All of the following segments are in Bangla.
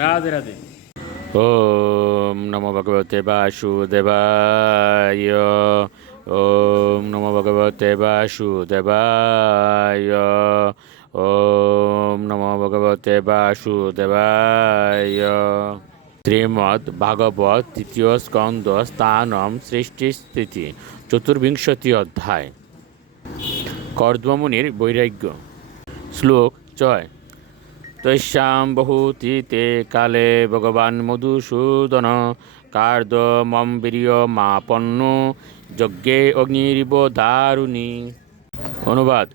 রাধে রাধে। ওম নমো ভগবতে বাসুদেবায়, ওম নমো ভগবতে বাসুদেবায়, ওম নমো ভগবতে বাসুদেবায়। শ্রীমদ্ ভাগবত তৃতীয় স্কন্দ স্থানম সৃষ্টি স্থিতি, চতুর্বিংশতি অধ্যায়। কর্দমুনির বৈরাগ্য। শ্লোক ছয়। তৈশ্যাম বহুতীতে কালে ভগবান মধুসূদন কার্দমম বীর্য মাপন্ন যজ্ঞে অগ্নিরিব দারুণী অনুবাদ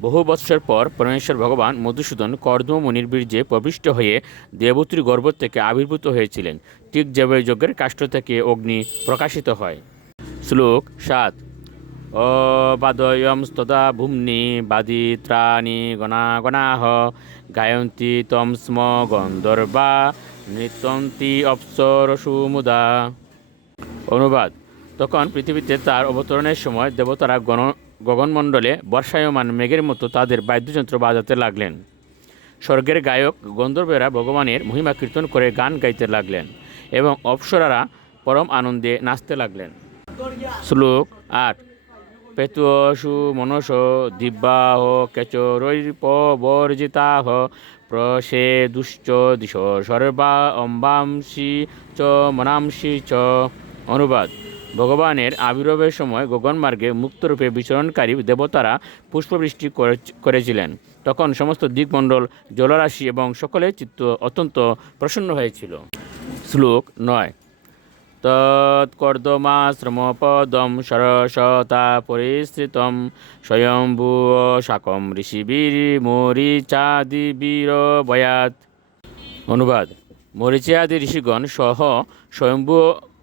বহু বৎসর পর পরমেশ্বর ভগবান মধুসূদন কর্দমমুনির বীর্যে প্রবিষ্ট হয়ে দেবতীর গর্ভ থেকে আবির্ভূত হয়েছিলেন। ঠিক যেভাবে যজ্ঞের কাষ্ঠ থেকে অগ্নি প্রকাশিত হয়। শ্লোক সাত। অবাদয়ম স্তদা ভূম্নি বাদিত্রাণি গণাগণাহ গায়ন্তি তম স্ম গন্ধর্বা নৃত্যন্তি অপ্সরসু মুদা অনুবাদ তখন পৃথিবীতে তার অবতরণের সময় দেবতারা গণ, গগনমণ্ডলে বর্ষায়মান মেঘের মতো তাদের বাদ্যযন্ত্র বাজাতে লাগলেন। স্বর্গের গায়ক গন্ধর্বেরা ভগবানের মহিমা কীর্তন করে গান গাইতে লাগলেন এবং অপ্সরারা পরম আনন্দে নাচতে লাগলেন। শ্লোক আট। পেতুষু মনস দিব্যাহ কেচরৈপবর্জিতাহ প্রসে দুশ্চ দিশ সর্বা অম্বাংশি চ মনাংশি চ। অনুবাদ, ভগবানের আবির্ভাবের সময় গগনমার্গে মুক্তরূপে বিচরণকারী দেবতারা পুষ্পবৃষ্টি করে- করেছিলেন। তখন সমস্ত দিকমণ্ডল, জলরাশি এবং সকলের চিত্ত অত্যন্ত প্রসন্ন হয়েছিল। শ্লোক নয় তৎকর্দমাশ্রমপদম সরসতা পরিস্থিতম স্বয়ম্ভু শাকম ঋষিবীর মরিচাদিবীর বয়াত অনুবাদ মরিচিয়াদি ঋষিগণ সহ স্বয়ম্ভু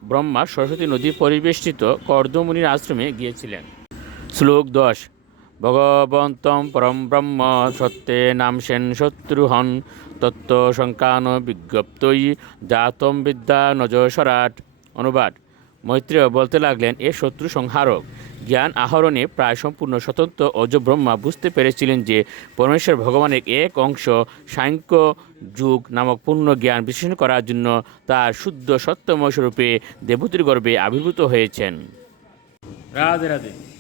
ব্রহ্মা সরস্বতী নদী পরিবেষ্টিত কর্দমুনির আশ্রমে গিয়েছিলেন। শ্লোক দশ। ভগবন্তম পরম ব্রহ্ম সত্যে নাম সেন শত্রুহন। তত্ত্ব শঙ্কান বিজ্ঞপ্তই জাতম বিদ্যা নজসরাট। অনুবাদ। মৈত্রেয় বলতে লাগলেন, এ শত্রু সংহারক। জ্ঞান আহরণে প্রায় সম্পূর্ণ স্বতন্ত্র অজ ব্রহ্মা বুঝতে পেরেছিলেন যে পরমেশ্বর ভগবানের এক অংশ সাংখ্য যুগ নামক পূর্ণ জ্ঞান বিশ্লেষণ করার জন্য তার শুদ্ধ সত্যময় স্বরূপে দেবতীর গর্বে আবির্ভূত হয়েছেন। রাধে রাধে।